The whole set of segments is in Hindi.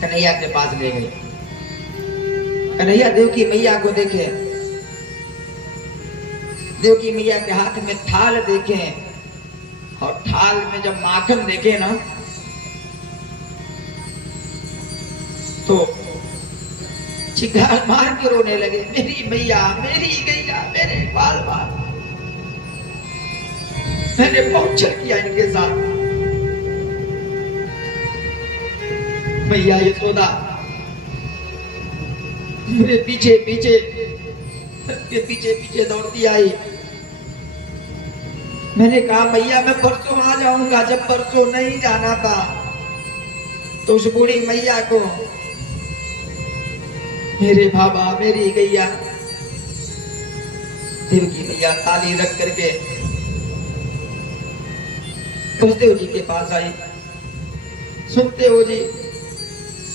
कन्हैया के पास ले गए। कन्हैया देवकी मैया को देखे, देवकी मैया के हाथ में थाल देखे, और थाल में जब माखन देखे ना तो चिल्लाकर मार के रोने लगे, मेरी मैया, मेरी गैया, मेरे बाल बाल, मैंने बहुत छल किया इनके साथ। मैया यशोदा मेरे पीछे पीछे के पीछे पीछे दौड़ती आई। मैंने कहा मैया मैं परसों आ जाऊंगा। जब परसों नहीं जाना था तो उस बूढ़ी मैया को मेरे बाबा, मेरी गैया, देवकी मैया ताली रख करके सुखदेव जी के पास आई। सुखदेव जी,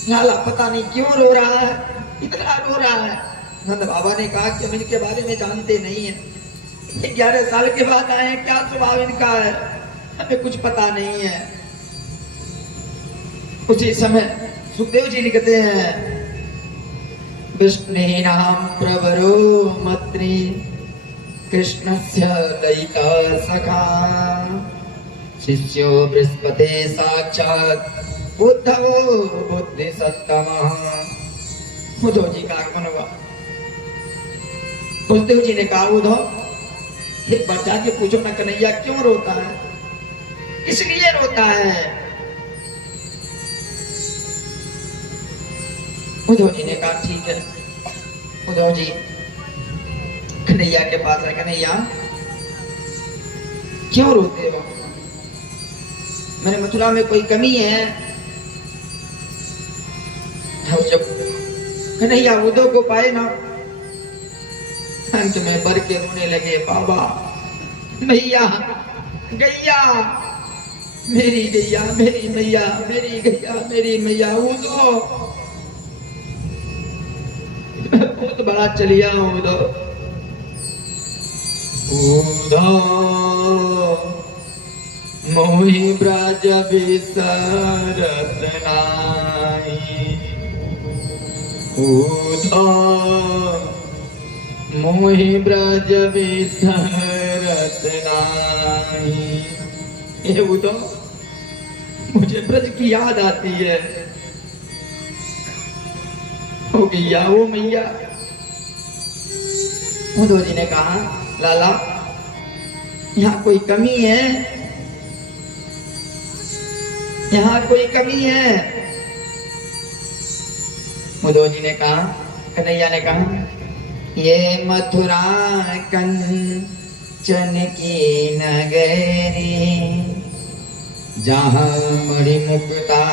लाला पता नहीं क्यों रो रहा है, इतना रो रहा है। नंद बाबा ने कहा कि हम इनके बारे में जानते नहीं है, 11 साल के बाद आए हैं, क्या स्वभाव इनका है हमें कुछ पता नहीं है। उसी समय सुखदेव जी लिखते हैं, विष्णु नाम प्रवरो मत्री कृष्णस्य दयिता सखा शिष्यो बृहस्पति साक्षात बुद्धवो बुद्धि सत्तमः। उद्धव जी का आगमन हुआ। सुखदेव जी ने कहा, उद्धव एक बार जाके पूछो ना कन्हैया क्यों रोता है, किस लिए रोता है। उद्धव जी ने कहा ठीक है। उद्धव जी कन्हैया के पास है, कन्हैया क्यों रोते हो, मेरे मथुरा में कोई कमी है। जब कन्हैया उद्धव को पाए ना, अंत में बर के रोने लगे, बाबा, मैया, गैया, मेरी गैया, मेरी मैया, मेरी गैया, मेरी मैया, उद्धव बहुत बड़ा चलिया उद्धव। उद्धव मोहि ब्रज बिसरत नाहि, उद्धव मोहि ब्रज बिसरत नाहि। हे उद्धव, मुझे ब्रज की याद आती है। हो गैया, वो मैया। उद्धव जी ने कहा, लाला यहाँ कोई कमी है, यहाँ कोई कमी है। उद्धव जी ने कहा, कन्हैया ने कहा, ये मथुरा कंचन की नगरी, जहाँ मणि मुक्ता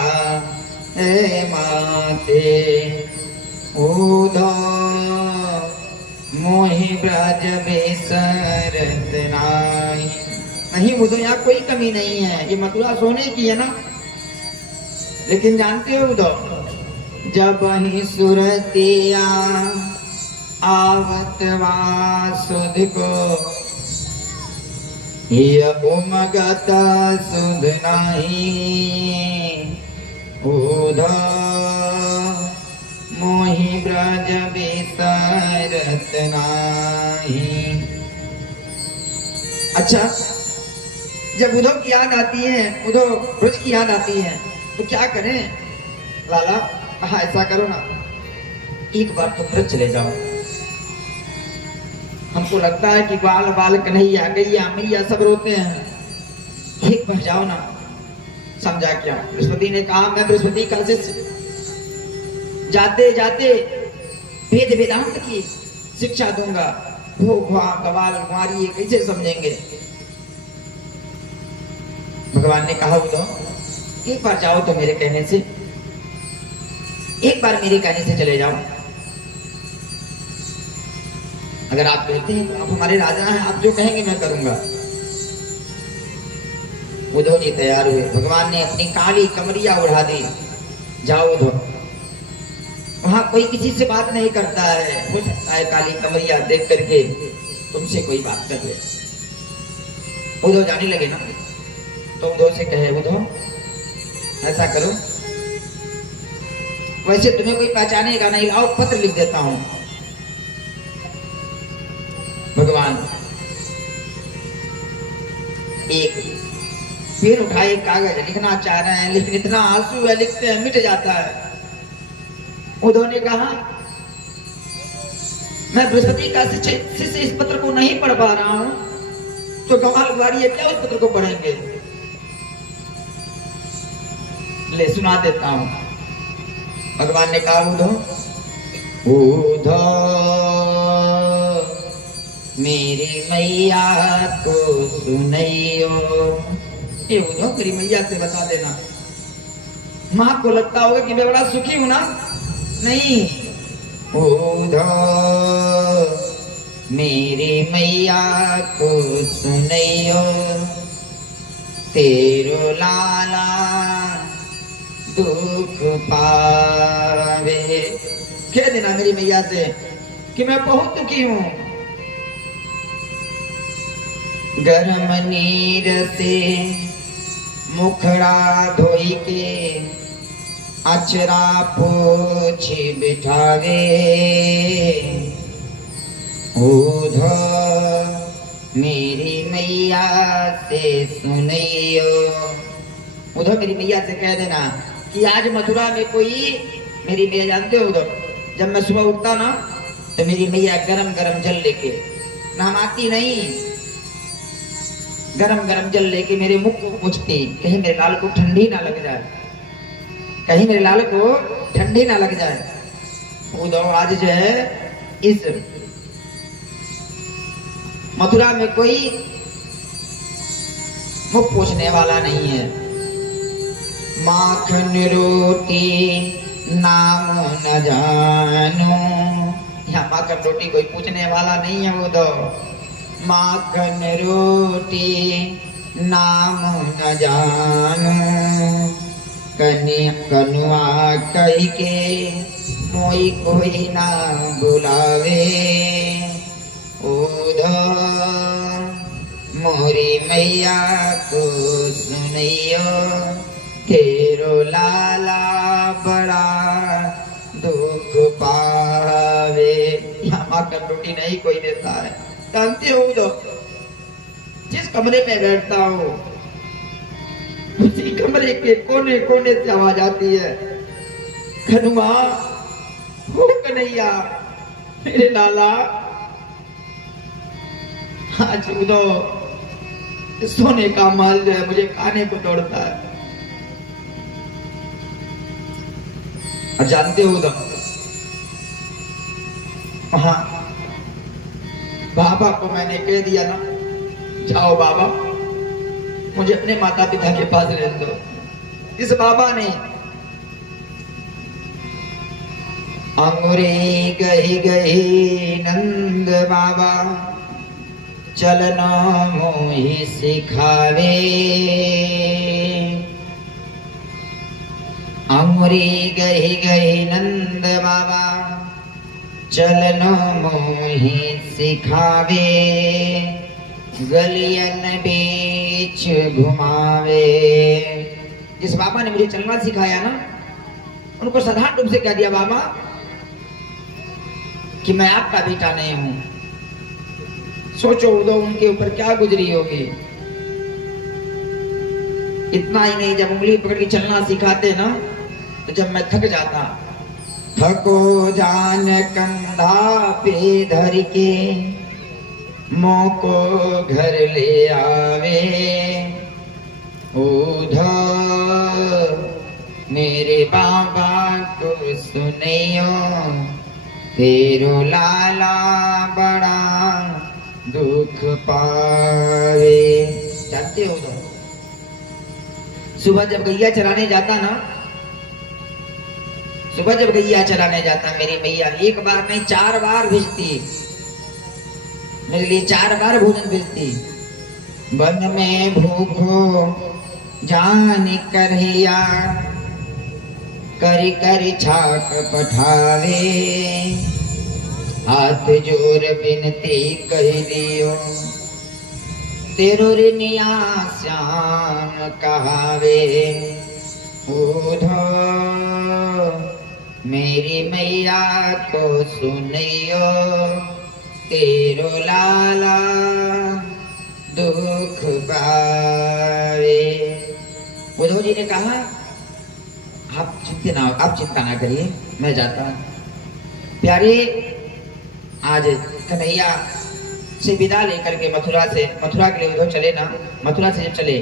है माते, उद्धव मोहि ब्रज बिसरत नाहि। नहीं उद्धव, यहाँ कोई कमी नहीं है, ये मथुरा सोने की है ना। लेकिन जानते हो उद्धव, जब ही सुरतिया आवत वासुद को, ये उमगत सुध नहीं, उद्धव मोहि ब्रज बिसरत नाहि। अच्छा, जब उद्धव की याद आती है, उद्धव ब्रज की याद आती है, तो क्या करें लाला। कहा ऐसा करो ना, एक बार तो ब्रज चले जाओ। हमको लगता है कि बाल बाल कन्हैया, गैया, मैया सब रोते हैं, एक बार जाओ ना। समझा क्या? बृहस्पति ने कहा, मैं बृहस्पति का शिष्य, जाते जाते वेद वेदांत की शिक्षा दूंगा। भोग गवाल कुंवारी कैसे समझेंगे। भगवान ने कहा, उद्धव एक बार जाओ तो मेरे कहने से, एक बार मेरे कहने से चले जाओ। अगर आप कहते हैं तो आप हमारे राजा हैं, आप जो कहेंगे मैं करूंगा। उद्धव जी तैयार हुए। भगवान ने अपनी काली कमरिया उड़ा दी, जाओ उद्धव। वहां कोई किसी से बात नहीं करता है, हो सकता है काली कमरिया देख करके तुमसे कोई बात कर ले। उद्धव जाने लगे ना, तो उद्धव से कहे, उद्धव ऐसा करो, वैसे तुम्हें कोई पहचानेगा नहीं, लाओ पत्र लिख देता हूं। भगवान एक फिर उठाए कागज, लिखना चाह रहे हैं लेकिन इतना आंसू है, लिखते हैं मिट जाता है। उद्धव ने कहा मैं बृहस्पति का शिष्य इस पत्र को नहीं पढ़ पा रहा हूं, तो कमाल गुआरी है क्या उस पत्र को पढ़ेंगे। ले सुना देता हूं। भगवान ने कहा उद्धव मेरी मैया को सुनइयो। ये उद्धव मेरी मैया से बता देना। मां को लगता होगा कि मैं बड़ा सुखी हूं ना, नहीं। उद्धव मेरी मैया को सुनइयो, तेरो लाला दुख पावे। कह देना मेरी मैया से कि मैं बहुत दुखी हूं। गरम नीर से मुखड़ा धोई के अचरा पोछ बिठावे। उद्धव मेरी मैया से सुनियो। उद्धव मेरी मैया से कह देना कि आज मथुरा में कोई, मेरी मैया जानते हो उद्धव, जब मैं सुबह उठता ना तो मेरी मैया गरम गरम जल लेके, नहलाती नहीं, गरम गरम जल लेके मेरे मुख को पोंछती, कहीं मेरे लाल को ठंडी ना लग जाए, कहीं मेरे लाल को ठंडी ना लग जाए। उद्धव आज जो है इस मथुरा में कोई मुख पोंछने वाला नहीं है। माखन रोटी नाम न जानो, यहाँ माखन रोटी कोई पूछने वाला नहीं है उद्धव। माखन रोटी नाम न जानो, कनुआ कही के मोई कोई ना बुलावे। उद्धव मोरी मैया को सुनियो, तेरो लाला बड़ा दुख पावे। यहाँ माखन रोटी नहीं कोई देता है। जानते हो उद्धव, जिस कमरे में बैठता हो उसी कमरे के कोने कोने से आवाज आती है, खनुआ हो कन्हैया मेरे लाला। आज उद्धव सोने का माल जो है मुझे खाने को दौड़ता है। और जानते हो उद्धव, हाँ बाबा को मैंने कह दिया ना, जाओ बाबा मुझे अपने माता पिता के पास ले दो। इस बाबा ने अंगुरी गही गही नंद बाबा चलना मोहि सिखावे। अंगुरी गही गही नंद बाबा चलना मोहि सिखावे। गलियन बीच घुमावे। जिस बाबा ने मुझे चलना सिखाया ना, उनको साधारण रूप से कह दिया बाबा कि मैं आपका बेटा नहीं हूं। सोचो उद्धव उनके ऊपर क्या गुजरी होगी। इतना ही नहीं, जब उंगली पकड़ के चलना सिखाते ना, तो जब मैं थक जाता, थको जान कंधा पे धर के मोको घर ले आवे। उद्धव मेरे बाबा को सुनियो, तेरो लाला बड़ा दुख पावे। जानते हो उद्धव, सुबह जब गैया चराने जाता ना, सुबह जब गैया चराने जाता मेरी मैया एक बार नहीं 4 बार भेजती, मेरे लिए 4 बार भोजन भेजती। वन में भूखो जान करहिया, करी करी छाक पठावे। हाथ जोर बिनती कह दियो, तेरो रिनिया श्याम कहावे। उद्धव मेरी मैया को सुनियो तेरो लाला दुख पावे। उद्धव जी ने कहा आप चिंता ना करिए, मैं जाता हूं। प्यारे, आज कन्हैया से विदा लेकर के मथुरा के लिए उद्धव चले ना। मथुरा से जब चले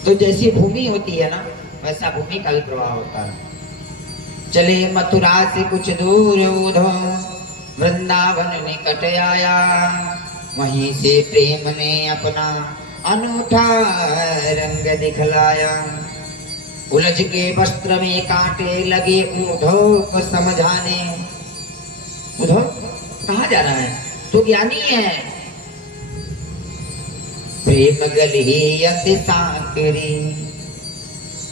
तो जैसी भूमि होती है ना, वैसा भूमि का भी प्रभाव होता है। चले मथुरा से कुछ दूर उद्धव वृंदावन निकट आया, वहीं से प्रेम ने अपना अनूठा रंग दिखलाया। उलझ के वस्त्र में कांटे लगे उद्धव को समझाने। उद्धव कहाँ जा रहा है, तू ज्ञानी है। प्रेम गली अति साकरी,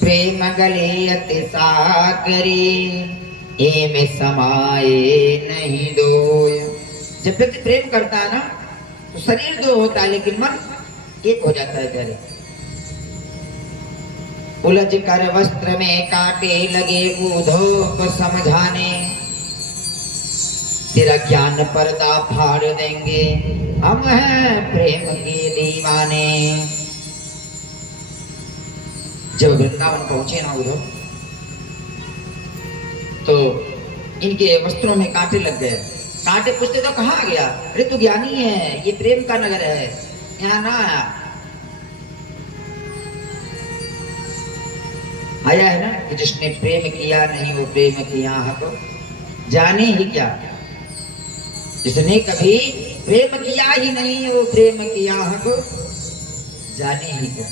प्रेम गली अति साकरी, में समाये नहीं दो। जब व्यक्ति प्रेम करता है ना तो शरीर दो होता है लेकिन मन एक हो जाता है। प्यारे, उलझ कर वस्त्र में कांटे लगे उद्धव को समझाने, तेरा ज्ञान पर्दा फाड़ देंगे, हम हैं प्रेम के दीवाने। जब वृंदावन पहुंचे ना उद्धव, तो इनके वस्त्रों में कांटे लग गए। कांटे पूछते तो कहाँ गया, अरे तू ज्ञानी है, ये प्रेम का नगर है, यहाँ ना आया है ना कि जिसने प्रेम किया नहीं वो प्रेम किया हक जाने ही क्या। जिसने कभी प्रेम किया ही नहीं वो प्रेम किया हक जाने ही क्या।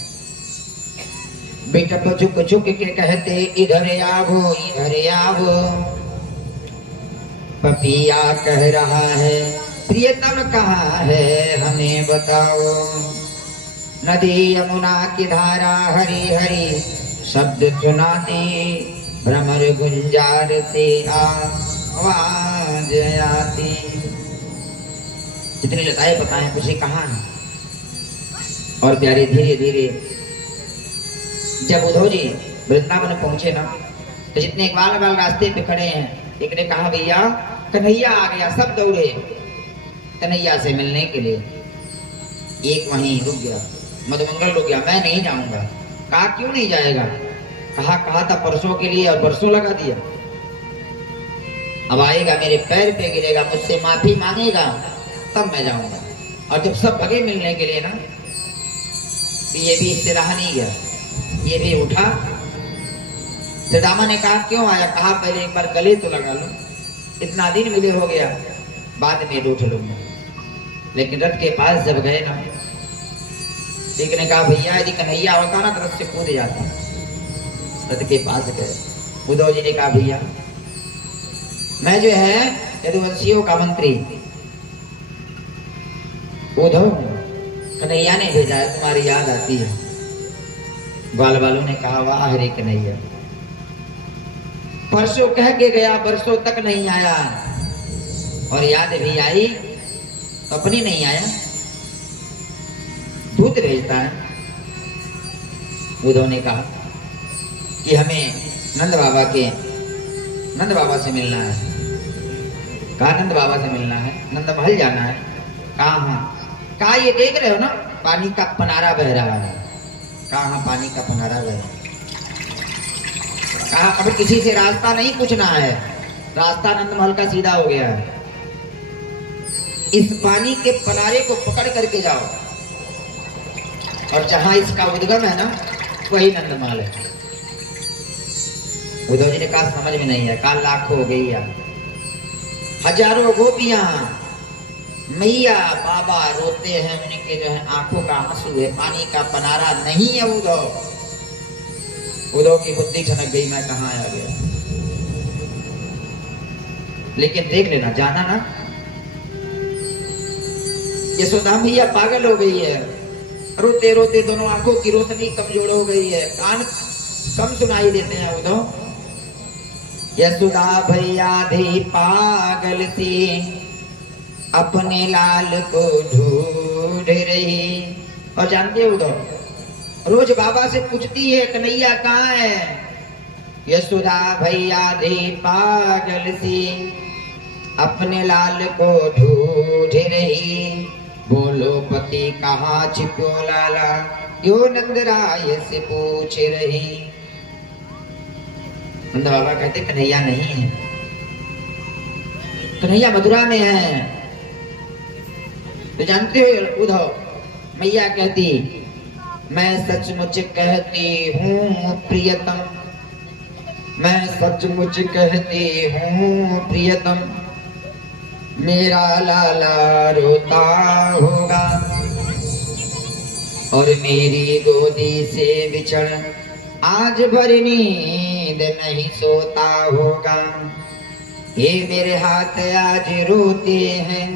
बेटा तो झुक झुक के कहते इधर आवो इधर आवो, पपिया कह रहा है प्रियतम कहाँ है हमें बताओ। नदी यमुना की धारा हरी हरी शब्द सुनाती, भ्रमर गुंजार से आवाज आती। जितनी लताएं बताएं कुछ कहाँ है। और प्यारे धीरे धीरे जब उद्धव जी वृंदावन पहुंचे ना, तो जितने ग्वाल बाल रास्ते पे खड़े हैं, एक ने कहा भैया कन्हैया आ गया। सब दौड़े कन्हैया से मिलने के लिए। एक वहीं रुक गया, मधुमंगल रुक गया, मैं नहीं जाऊंगा। कहा क्यों नहीं जाएगा, कहा था परसों के लिए और परसों लगा दिया। अब आएगा मेरे पैर पे गिरेगा, मुझसे माफी मांगेगा, तब मैं जाऊंगा। और जब सब भगे मिलने के लिए ना, तो ये भी इससे रहा नहीं गया, ये भी उठा। दामा ने कहा क्यों आया, कहा पहले एक बार गले तो लगा लो, इतना दिन मिले हो गया, बाद में रूठ लूंगा। लेकिन रथ के पास जब गए ना, एक ने कहा भैया यदि कन्हैया होता ना तो रथ से कूद जाता। रथ के पास गए, उद्धव जी ने कहा भैया मैं जो है यदुवंशियों का मंत्री उद्धव, कन्हैया ने भेजा है, तुम्हारी याद आती है। ग्वाल वालों ने कहा वाह हरे कन्हैया, परसों कह के गया, बरसों तक नहीं आया, और याद भी आई तो अपनी नहीं आया, दूत भेजता है। उद्धव ने कहा कि हमें नंद बाबा से मिलना है। कहा नंद बाबा से मिलना है, नंद महल जाना है। कहा ये देख रहे हो ना पानी का पनारा बह रहा है। कहा पानी का पनारा बह रहा है। कहा अब किसी से रास्ता नहीं पूछना है, रास्ता नंद महल का सीधा हो गया है। इस पानी के पनारे को पकड़ करके जाओ, और जहां इसका उद्गम है ना वही नंद महल है। उद्धव जी ने कहा समझ में नहीं है। कहा लाखों हो गई, हजारों गोपियां मैया बाबा रोते हैं, उनके जो है आंखों का आंसू है, पानी का पनारा नहीं है। उद्धव की बुद्धि छनक गई, मैं कहाँ आ गया। लेकिन देख लेना, जाना ना, यशोदा मैया पागल हो गई है, रोते रोते दोनों आंखों की रोशनी कमजोर हो गई है, कान कम सुनाई देते हैं। उद्धव यशोदा भैया धी पागल सी अपने लाल को ढूंढ रही। और जानते हो उद्धव रोज बाबा से पूछती है कन्हैया कहाँ है, यशोदा भैया रे पागल सी अपने लाल को ढूंढ रही, बोलो पति कहाँ छिपो लाला, यो नंद राय से पूछ रही। नंद बाबा कहते कन्हैया नहीं है, कन्हैया मथुरा में है। तो जानते हो उद्धव, मैया कहती मैं सचमुच कहती हूँ प्रियतम, मैं सचमुच कहती हूँ प्रियतम, मेरा लाला रोता होगा और मेरी गोदी से बिछड़ आज भर नींद नहीं सोता होगा। ये मेरे हाथ आज रोते हैं,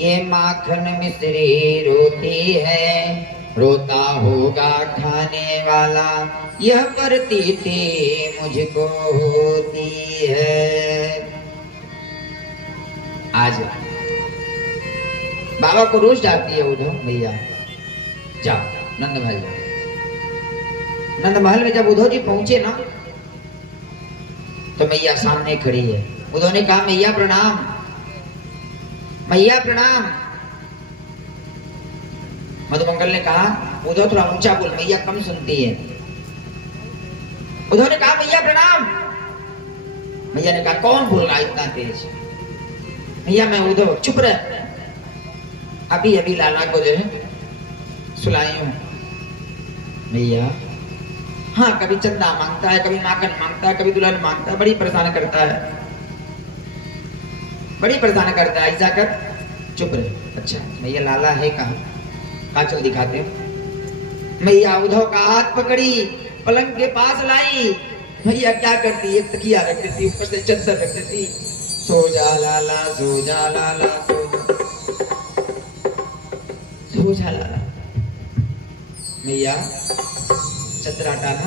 ये माखन मिश्री रोती है, रोता होगा खाने वाला, यह प्रतीति मुझको होती है। आज बाबा को रोज डालती है उद्धव भैया, जाओ नंद महल जाओ। नंद महल में जब उद्धव जी पहुंचे ना, तो मैया सामने खड़ी है। उद्धव ने कहा मैया प्रणाम, मैया प्रणाम। मधुमंगल ने कहा उद्धव थोड़ा ऊंचा बोल, मैया कम सुनती है। उद्धव ने कहा मैया प्रणाम। मैया ने कहा कौन बोल रहा है इतना तेज? भैया मैं उद्धव, चुप रह, अभी अभी लाला को जो है सुलाई हूं। भैया हाँ, कभी चंदा मांगता है, कभी माखन मांगता है, कभी दुल्हन मांगता है, बड़ी परेशान करता है, बड़ी परेशान करता है। ऐसा कर, चुप रहे। अच्छा भैया लाला है कहाँ? चल दिखाते हो। मैया उद्धव का हाथ पकड़ी, पलंग के पास लाई। भैया क्या करती, एक तकिया रख देती, ऊपर से चादर रख देती, सो जा लाला, सो जा लाला, सो जा लाला। मैया चदर हटाना।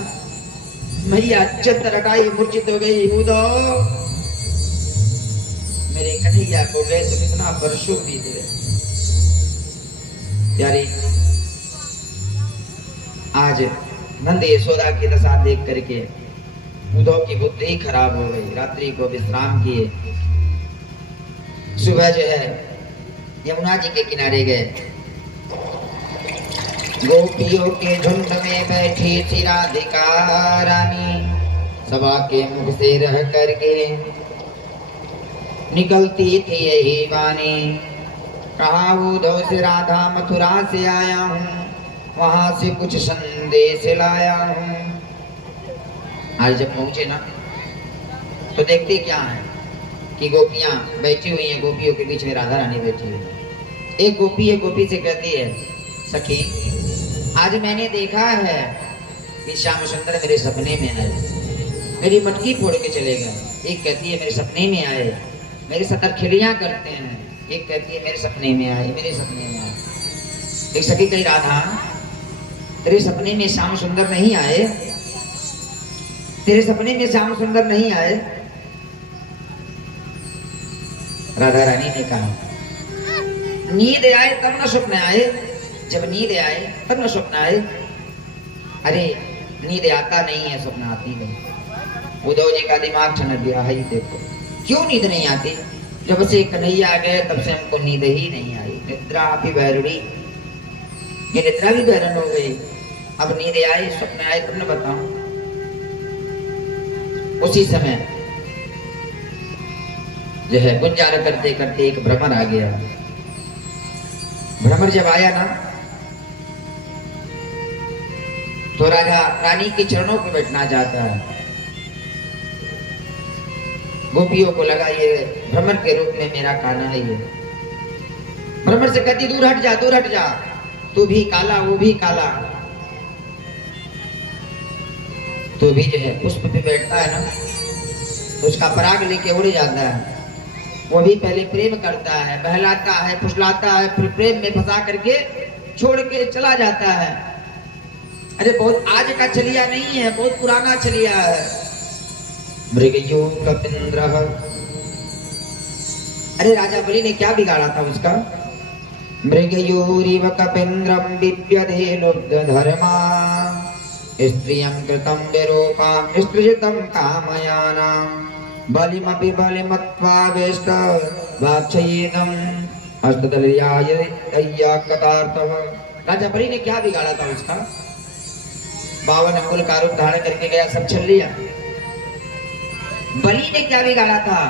मैया चदर हटाई, मूर्छित हो गई। उद्धव मेरे कन्हैया को गए तो कितना वर्षों बीत गए यारी। आज नंद यशोदा की दशा देख करके उद्धव की बुद्धि ही खराब हो गई। रात्रि को विश्राम किए, सुबह जो है यमुना जी के किनारे गए। गोपियों के झुंड में बैठी थी राधिका रानी, सभा के मुख से रह करके निकलती थी यही वाणी, कहा उद्धव से राधा मथुरा से आया हूँ, वहां से कुछ संदेश लाया हूँ। आज जब पहुंचे ना, तो देखते क्या है कि गोपियां बैठी हुई हैं, गोपियों के बीच में राधा रानी बैठी हुई है। एक गोपी से कहती है सखी आज मैंने देखा है कि श्याम सुंदर मेरे सपने में आए, मेरी मटकी फोड़ के चले गए। एक कहती है मेरे सपने में आए, मेरे साथ खिड़ियां करते हैं। एक कहती है मेरे सपने में आए, मेरे सपने में आए। एक सखी कही राधा तेरे सपने में श्याम सुंदर नहीं आए, तेरे सपने में श्याम सुंदर नहीं आए। राधा रानी ने कहा नींद आए तब न स्वप्न आए, जब नींद आए तब न स्वप्न आए। अरे नींद आता नहीं है, स्वप्न आती नहीं। उद्धव जी का दिमाग ठनक गया है। देखो क्यों नींद नहीं आती? जब से कन्हैया आ गए तब से हमको नींद ही नहीं आई। निद्रा भी बैरुड़ी, ये निद्रा भी बैरन हो गई। अब नींद आए स्वप्न आए तब न बताऊं। उसी समय जो है गुंजार करते करते एक भ्रमर आ गया। भ्रमर जब आया ना, तो राजा रानी के चरणों पे बैठना चाहता है। गोपियों को लगा ये भ्रमर के रूप में मेरा कान्हा है। ये भ्रमर से कहती दूर हट जा, दूर हट जा, तू भी काला वो भी काला। तो भी जो है पुष्प पे बैठता है ना, तो उसका पराग लेके उड़ जाता है। वो भी पहले प्रेम करता है, बहलाता है, फुसलाता है, फिर प्रेम में फंसा करके छोड़ के चला जाता है। अरे बहुत आज का चलिया नहीं है, बहुत पुराना चलिया है। मृगयो कपिंद्रः, अरे राजा बलि ने क्या बिगाड़ा था उसका? मृगयोरिव कपिंद्रम बिप्यधे लुब्ध धर्मा स्त्रियं कृतं विरूपां सृजितं कामयानां बलिमपि बलिमत्वावेष्ट वाक्षयेदं हस्तदलयायकतार्थः। राजा बलि ने क्या बिगाड़ा था उसका? 52 अंगुल का रूप धारण करके गया, सब छल लिया। बलि ने क्या बिगाड़ा था?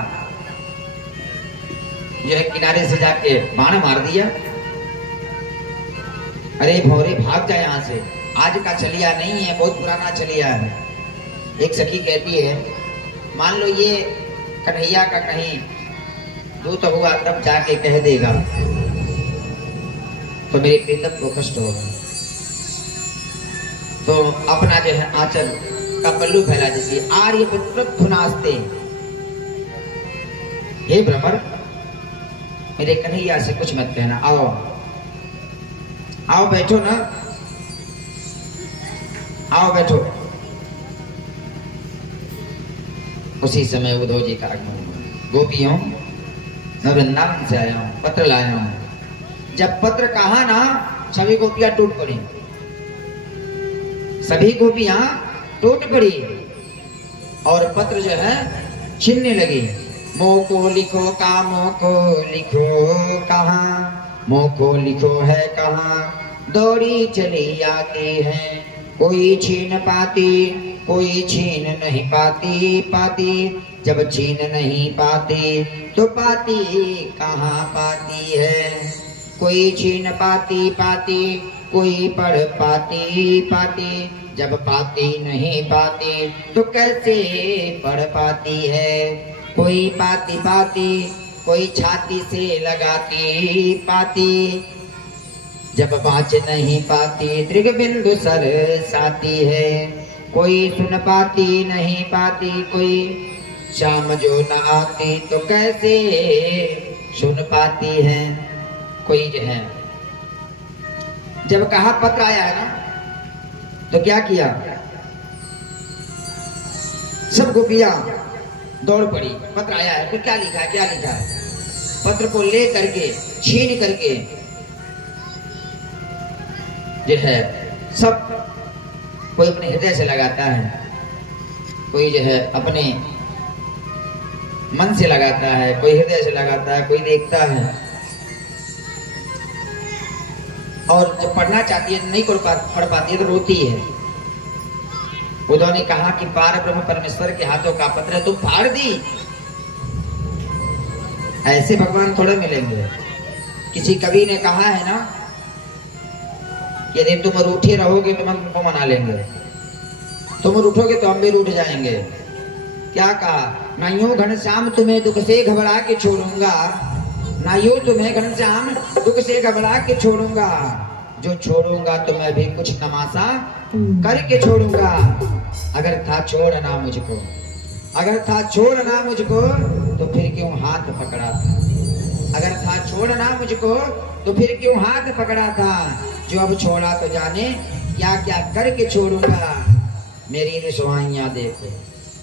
जो है किनारे से जाके बाण मार दिया। अरे भौरे भाग जा यहाँ से, आज का चलिया नहीं है, बहुत पुराना चलिया है। एक सखी कहती है, मान लो ये कन्हैया का कहीं दूत हुआ तब जाके कह देगा तो मेरे प्रीतम को कष्ट होगा। तो अपना जो है आंचल का पल्लू फैला देती, आर्य पुनास्ते, हे भ्रमर मेरे कन्हैया से कुछ मत कहना, आओ आओ बैठो ना, आओ बैठो। उसी समय उद्धव जी का आगमन हुआ। गोपियों मैं वृंदावन से आया हूं, पत्र लाया हूं। जब पत्र कहा ना, सभी गोपियां टूट पड़ी, सभी गोपियां टूट पड़ी और पत्र जो है छीनने लगी। मोह को लिखो का, मोह को लिखो कहाँ, मोह को लिखो है कहाँ, दौड़ी चली आती है, कोई छीन पाती कोई छीन नहीं पाती, पाती जब छीन नहीं पाती तो पाती कहाँ पाती है। कोई छीन पाती पाती, कोई पढ़ पाती पाती, जब पाती नहीं पाती तो कैसे पढ़ पाती है। कोई पाती पाती, कोई छाती से लगाती पाती, जब बाँच नहीं पाती दृग बिंदु सर साती है। कोई सुन पाती नहीं पाती, कोई शाम जो न आती तो कैसे सुन पाती है। कोई जो है जब कहा पत्र आया है ना, तो क्या किया, सब गोपियां दौड़ पड़ी। पत्र आया है तो क्या लिखा है, क्या लिखा है। पत्र को ले करके छीन करके जो है सब कोई अपने हृदय से लगाता है, कोई जो है अपने मन से लगाता है, कोई हृदय से लगाता है, कोई देखता है। और जब पढ़ना चाहती है नहीं पढ़ पाती है तो रोती है। उद्धव ने कहा कि पार ब्रह्म परमेश्वर के हाथों का पत्र तुम फाड़ दी। ऐसे भगवान थोड़े मिलेंगे। किसी कवि ने कहा है ना, यदि तुम रूठे रहोगे तो हम तुमको मना लेंगे, तुम रूठोगे तो हम भी रूठ जाएंगे। क्या कहा, ना यूं घनश्याम तुम्हें दुख से घबरा के छोड़ूंगा, ना यूं तुम्हें घनश्याम दुख से घबरा के छोड़ूंगा, जो छोड़ूंगा तो मैं भी कुछ तमाशा करके छोड़ूंगा। अगर था छोड़ना मुझको, अगर था छोड़ना मुझको तो फिर क्यों हाथ पकड़ा था, अगर था छोड़ना मुझको तो फिर क्यों हाथ पकड़ा था। जो अब छोड़ा तो जाने क्या क्या करके छोड़ूंगा। मेरी रुसवाइयां देखो,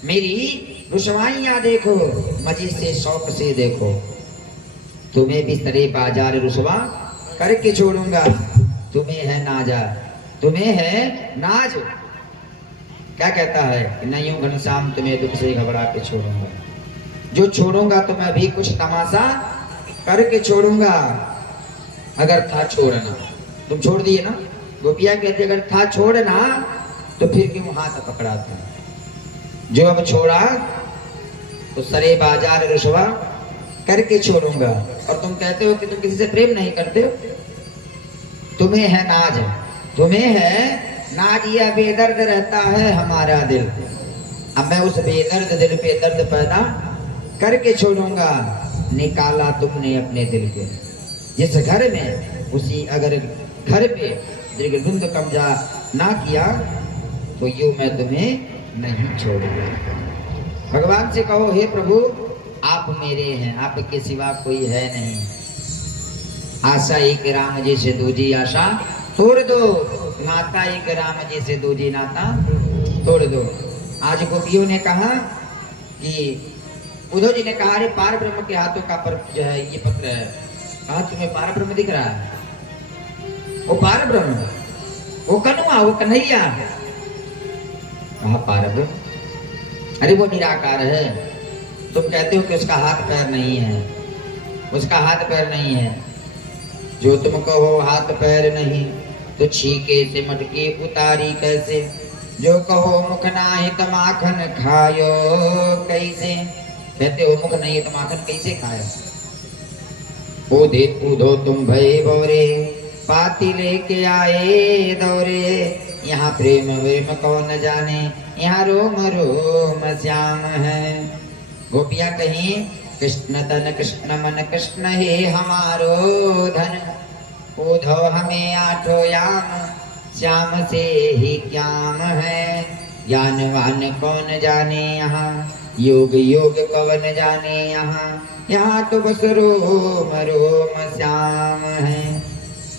मेरी रुसवाइयां देखो, मजे से शौक से देखो, तुम्हें भी सरे बाजार रुसवा करके छोड़ूंगा। तुम्हें है नाजा, तुम्हें है नाज। क्या कहता है, न यूं घनश्याम तुम्हें दुख से घबरा के छोड़ूंगा, जो छोड़ूंगा तो मैं भी कुछ तमाशा करके छोड़ूंगा। अगर था छोड़ना, तुम छोड़ दिए ना। गोपिया कहती अगर था छोड़ना तो फिर क्यों हाथ पकड़ा था। जो अब छोड़ा तो सरे बाजार रुसवा करके छोड़ूंगा। और तुम कहते हो कि तुम किसी से प्रेम नहीं करते हो, तुम्हें है नाज, तुम्हें है नाज, ये बेदर्द रहता है हमारा दिल। अब मैं उस बेदर्द दिल पे दर्द पैदा करके छोड़ूंगा। निकाला तुमने अपने दिल के जिस घर में, उसी अगर घर पे दीर्घ कब्जा ना किया तो यूं मैं तुम्हें नहीं छोड़ूंगा। भगवान से कहो, हे प्रभु आप मेरे हैं, आपके सिवा कोई है नहीं। आशा एक राम जी से दूजी आशा तोड़ दो, नाता एक राम जी से दूजी नाता तोड़ दो। आज गोपियों ने कहा कि उद्धव जी ने कहा, अरे पार ब्रह्म के हाथों का पर जो है ये पत्र है। कहा तुम्हें पार ब्रह्म दिख रहा है? वो पार ब्रह्म, वो कनुआ, वो कन्हैया। कहा पार्व, अरे वो निराकार है, तुम कहते हो कि उसका हाथ पैर नहीं है, उसका हाथ पैर नहीं है। जो तुम कहो हाथ पैर नहीं, तो छीके से मटके उतारी कैसे। जो कहो मुख नाही तो माखन खायो कैसे, कहते हो मुख नहीं तो माखन कैसे खायो। ऊधे ऊधो तुम भय बोरे, पाती लेके आए दौरे। यहाँ प्रेम वेम कौन जाने, यहाँ रोम रोम श्याम है। गोपियां कहीं कृष्ण तन कृष्ण मन कृष्ण हे हमारो धन। ऊधो हमें आठो याम, श्याम से ही ज्ञान है। ज्ञानवान कौन जाने यहाँ, योग योग कवन जाने यहाँ। यहाँ तो बस रोम रोम श्याम है।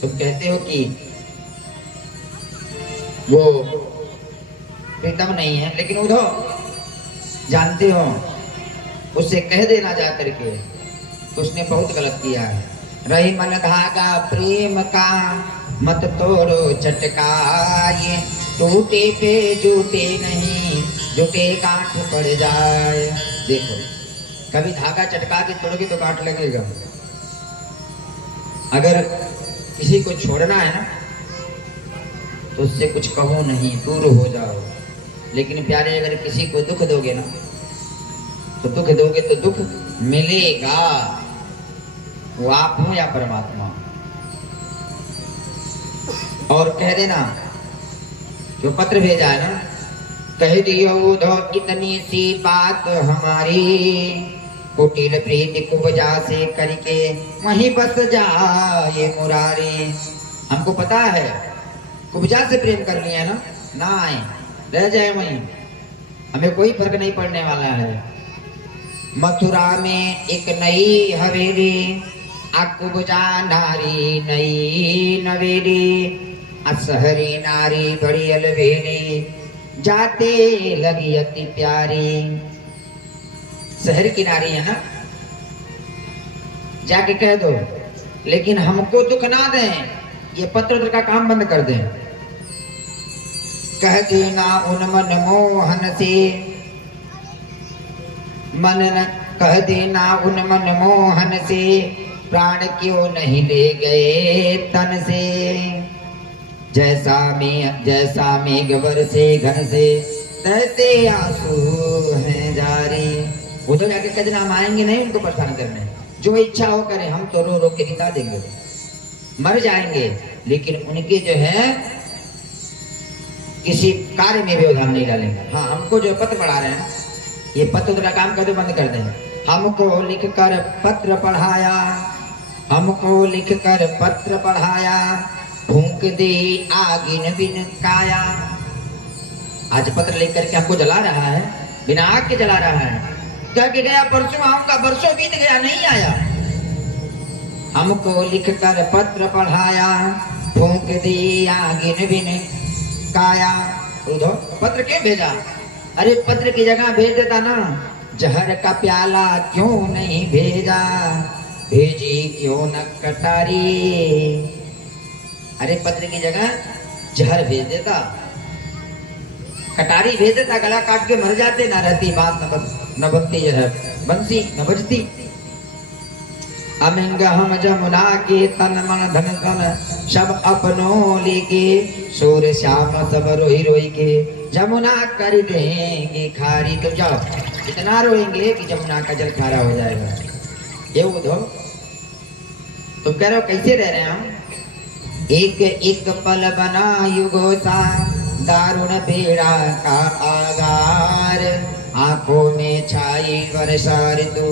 तुम कहते हो कि वो प्रीतम नहीं है, लेकिन उधो जानते हो, उससे कह देना जा करके, उसने बहुत गलत किया है। रही मन धागा प्रेम का, मत तोड़ो चटका। ये टूटे पे जूटे नहीं, जूटे गांठ पड़ जाए। देखो, कभी धागा चटका के तोड़ोगे तो गांठ लगेगा। अगर किसी को छोड़ना है ना, तो उससे कुछ कहो नहीं, दूर हो जाओ। लेकिन प्यारे, अगर किसी को दुख दोगे ना, तो दुख दोगे तो दुख मिलेगा। वो आप हो या परमात्मा। और कह देना, जो पत्र भेजा है ना, कह दियो उधो इतनी सी बात हमारी। कुटिल प्रीति कुबजा से करके, वहीं बस जाए मुरारी। हमको पता है कुबजा से प्रेम कर लिया ना, ना आए, रह जाए वहीं, हमें कोई फर्क नहीं पड़ने वाला है। मथुरा में एक नई हवेली, कुबजा नारी नई नवेली। असहरी नारी बड़ी अलबेली, जाते लगी अति प्यारी। शहर की नारी है ना, जाके कह दो, लेकिन हमको दुख ना दें, ये पत्र का काम बंद कर दें। कह देना उन मन मोहन से, मन न कह देना उन मन मोहन से, प्राण क्यों नहीं ले गए तन से। जैसा मेघ बरसे घन से, तैसे आंसू हैं जारी। उधर जाके कद नाम आएंगे नहीं उनको परेशान करने, जो इच्छा हो करे, हम तो रो रो के बिता देंगे, मर जाएंगे, लेकिन उनके जो है किसी कार्य में व्यवधान नहीं डालेंगे। हाँ, हमको जो पत्र पढ़ा रहे हैं, ये पत्र का काम कभी बंद कर दें। हमको लिख कर पत्र पढ़ाया, हमको लिख कर पत्र पढ़ाया, फूंक दे आगिन बिन काया। आज पत्र लेकर के हमको जला रहा है, बिना आग के जला रहा है। क्या कि गया परसों आऊंगा, बरसों बीत गया, नहीं आया। हमको लिख कर पत्र पढ़ाया, फूंक दे आगिन बिन काया। उधो पत्र क्यों भेजा? अरे पत्र की जगह भेज देता ना, जहर का प्याला क्यों नहीं भेजा, भेजी क्यों न कटारी। अरे पत्र की जगह जहर भेज देता, कटारी भेज देता, गला काट के मर जाते, ना रहती बात न बनती जहर, बंसी न बजती। अमिंग हम जमुना के, तन मन धन धन सब अपनों लेके, सूर्य श्याम सब रोई रोई के, जमुना कर देंगे खारी। तुम जाओ, इतना रोएंगे कि जमुना का जल खारा हो जाएगा। ये उधो तुम कह रहे हो कैसे रह रहे हैं हम? एक एक पल बना युगो सा, दारुण पीड़ा का आगार। आंखों में छाई वर्षा ऋतु,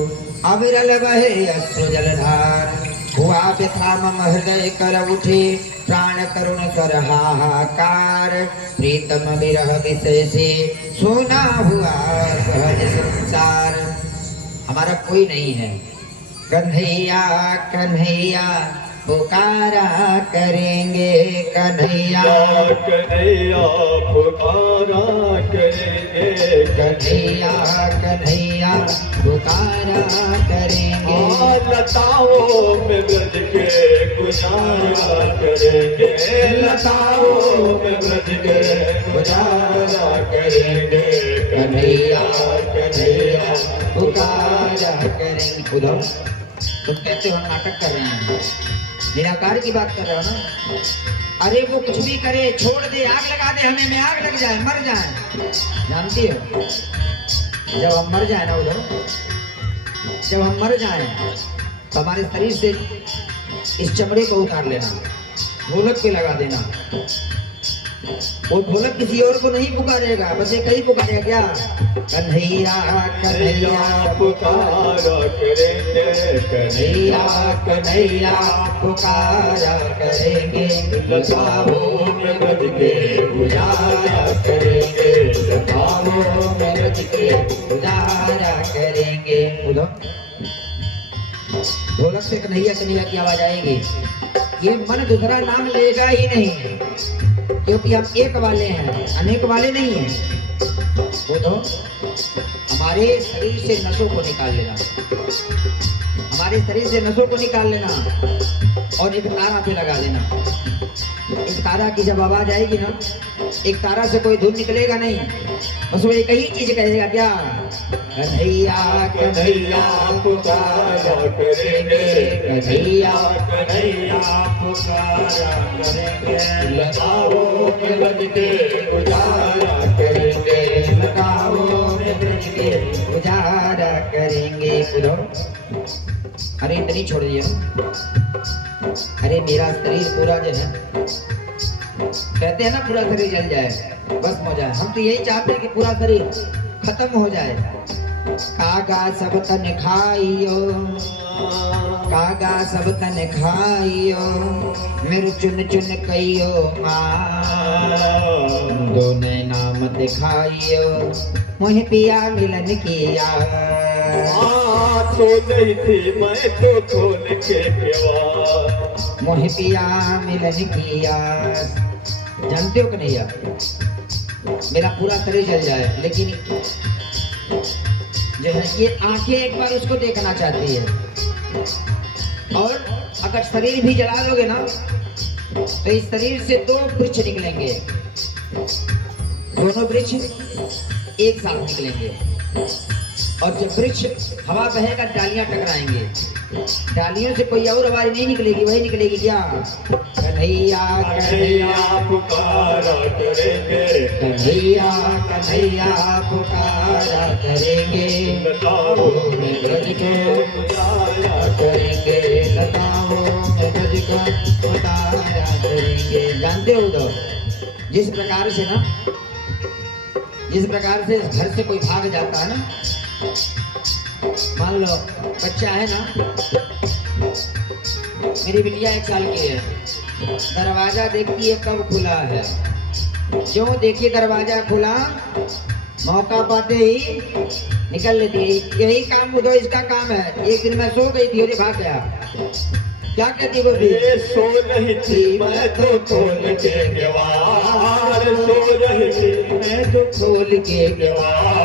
अविरल बहे अश्रु जलधार। हुआ व्यथा मम हृदय कर उठे, प्राण करुण कर हाहाकार। प्रीतम विरह विषय से, सोना हुआ सहज संसार। हमारा कोई नहीं है, कन्हैया कन्हैया पुकारा करेंगे, कन्हैया कन्हैया पुकारा करेंगे। कन्हैया कन्हैया पुकारा करेंगे। लताओं में ब्रज के गुजारा करेंगे, लताओं में ब्रज के गुजारा करेंगे। कन्हैया कन्हैया पुकारा करेंगे। उधर तुम कहते हो नाटक कर रहे हैं, निराकार की बात कर रहे हो ना। अरे वो कुछ भी करे, छोड़ दे, आग लगा दे हमें, में आग लग जाए, मर जाए। जानती हो जब हम मर जाए ना उधर, जब हम मर जाए तो हमारे शरीर से इस चमड़े को उतार लेना, ढोलक पे लगा देना। वो ढोलक किसी और को नहीं पुकारेगा, बस एक ही पुकारेगा। क्या? कन्हैया कन्हैया पुकारा करेंगे, कन्हैया कन्हैया पुकारा करेंगे। लताओं में ब्रज के गुजारा करेंगे, लताओं में ब्रज के गुजारा करेंगे। ढोलक से कन्हैया कन्हैया की आवाज आएगी। ये मन दूसरा नाम लेगा ही नहीं, क्योंकि हम एक वाले हैं, अनेक वाले नहीं हैं। वो तो हमारे शरीर से नसों को निकाल लेना, हमारे शरीर से नसों को निकाल लेना और एक तारा पे लगा देना। एक तारा की जब आवाज आएगी ना, एक तारा से कोई धुन निकलेगा नहीं, बस वो एक ही चीज कहेगा। क्या? कन्हैया कन्हैया पुकारा करेंगे, कन्हैया कन्हैया पुकारा करेंगे। लताओं में ब्रज के गुजारा करेंगे, लताओं में ब्रज के गुजारा करेंगे। अरे इतनी छोड़ दिया। अरे मेरा शरीर पूरा जो है, कहते हैं ना पूरा शरीर जल जाए, भस्म हो जाए। हम तो यही चाहते हैं कि पूरा शरीर खत्म हो जाए। कागा सब तन खाइयो, कागा सब तन खाइयो, मेरु चुन चुन कइयो मां। दो नैना मत खाइयो, मोहि पिया मिलन किया। सो नहीं थी मैं तो खोल के केवाड़, मोहि पिया मिलन किया। जानते हो कि नहीं यार, मेरा पूरा शरीर जल जाए, लेकिन जो है ये आंखें एक बार उसको देखना चाहती है। और अगर शरीर भी जला दोगे ना, तो इस शरीर से दो वृक्ष निकलेंगे, दोनों वृक्ष एक साथ निकलेंगे। और जब वृक्ष हवा बहेगा, डालियां टकराएंगे, डालियों से कोई और आवाज नहीं निकलेगी, वही निकलेगी। क्या? कन्हैया कन्हैया पुकारा करेंगे, कन्हैया कन्हैया पुकारा करेंगे। लताओं में ब्रज के गुजारा करेंगे, लताओं में ब्रज का उतारा करेंगे। जानते हो तो जिस प्रकार से ना, जिस प्रकार से घर से कोई भाग जाता है ना, मान लो बच्चा है ना, मेरी बिटिया 1 साल की है, दरवाजा देखती है कब खुला है, जो देखिए दरवाजा खुला, मौका पाते ही निकल लेती है। यही काम उधर इसका काम है। एक दिन मैं सो गई थी और ये भाग गया। क्या कहती वो भी? सो नहीं थी मैं तो खोल के केवाड़, सो नहीं थी मैं तो खोल के केवाड़।